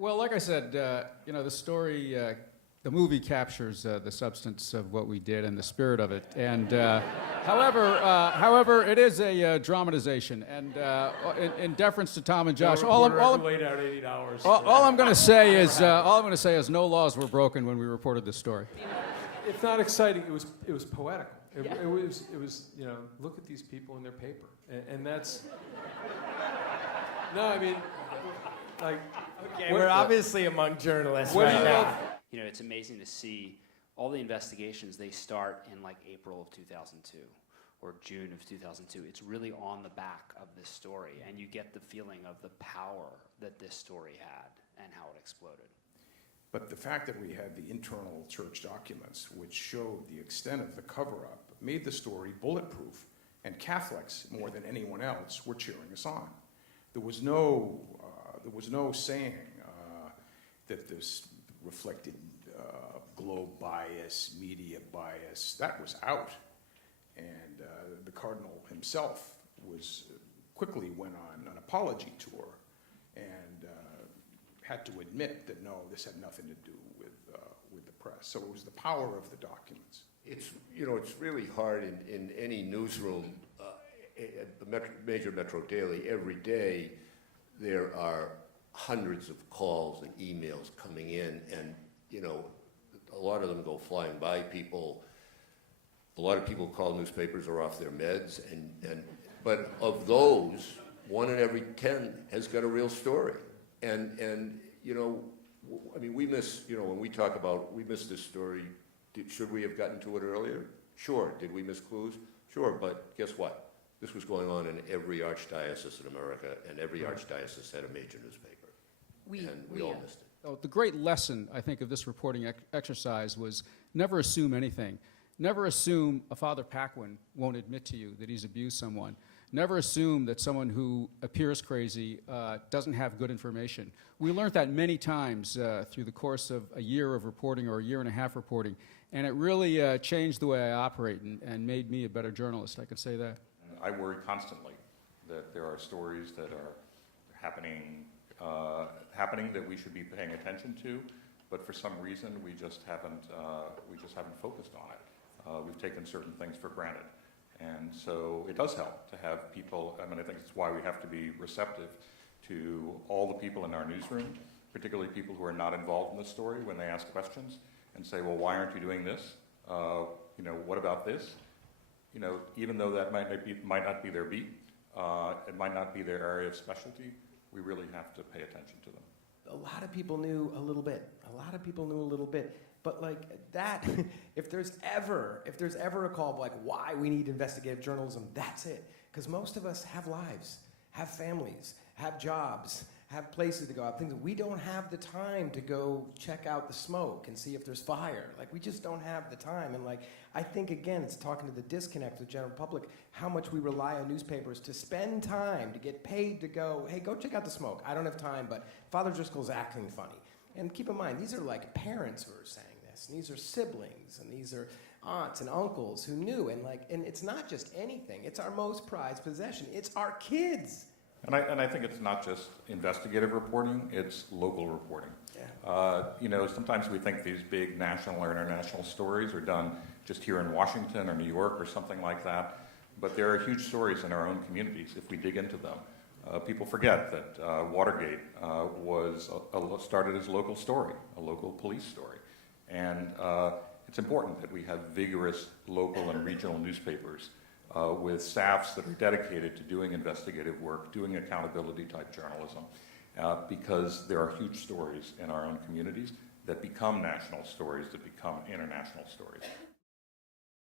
Well, like I said, the story, the movie captures the substance of what we did and the spirit of it. And however, it is a dramatization. And in deference to Tom and Josh, all I'm going to say is no laws were broken when we reported this story. If not exciting, it was poetical. It was look at these people in their paper, and that's no, I mean, like. Okay, we're obviously among journalists right now. It's amazing to see all the investigations. They start in like April of 2002 or June of 2002. It's really on the back of this story, and you get the feeling of the power that this story had and how it exploded. But the fact that we had the internal church documents, which showed the extent of the cover-up, made the story bulletproof, and Catholics, more than anyone else, were cheering us on. There was no saying that this reflected Globe bias, media bias. That was out. And the Cardinal himself quickly went on an apology tour and had to admit that no, this had nothing to do with the press. So it was the power of the documents. It's really hard in any newsroom, a major metro daily, every day there are hundreds of calls and emails coming in, and a lot of them go flying by people. A lot of people call newspapers are off their meds, but of those, 1 in every 10 has got a real story. And I mean, we miss, when we talk about, we missed this story, should we have gotten to it earlier? Sure. Did we miss clues? Sure, but guess what? This was going on in every archdiocese in America, and every archdiocese had a major newspaper. And we all missed it. Oh, the great lesson, I think, of this reporting exercise was never assume anything. Never assume a Father Paquin won't admit to you that he's abused someone. Never assume that someone who appears crazy doesn't have good information. We learned that many times through the course of a year of reporting or a year and a half reporting, and it really changed the way I operate and made me a better journalist, I could say that. I worry constantly that there are stories that are happening that we should be paying attention to, but for some reason we just haven't focused on it. We've taken certain things for granted, and so it does help to have people. I mean, I think it's why we have to be receptive to all the people in our newsroom, particularly people who are not involved in the story, when they ask questions and say, "Well, why aren't you doing this? What about this?" Even though that might not be their beat, it might not be their area of specialty, we really have to pay attention to them. A lot of people knew a little bit. But like that, if there's ever a call like why we need investigative journalism, that's it. Because most of us have lives, have families, have jobs, have places to go out. Things we don't have the time to go check out the smoke and see if there's fire. Like we just don't have the time. And like I think again, it's talking to the disconnect with the general public, how much we rely on newspapers to spend time to get paid to go, hey, go check out the smoke. I don't have time, but Father Driscoll's acting funny. And keep in mind, these are like parents who are saying this, and these are siblings, and these are aunts and uncles who knew, and it's not just anything. It's our most prized possession. It's our kids. And I think it's not just investigative reporting, it's local reporting. Yeah. Sometimes we think these big national or international stories are done just here in Washington or New York or something like that, but there are huge stories in our own communities if we dig into them. People forget that Watergate started as a local story, a local police story. And it's important that we have vigorous local and regional newspapers with staffs that are dedicated to doing investigative work, doing accountability-type journalism, because there are huge stories in our own communities that become national stories, that become international stories.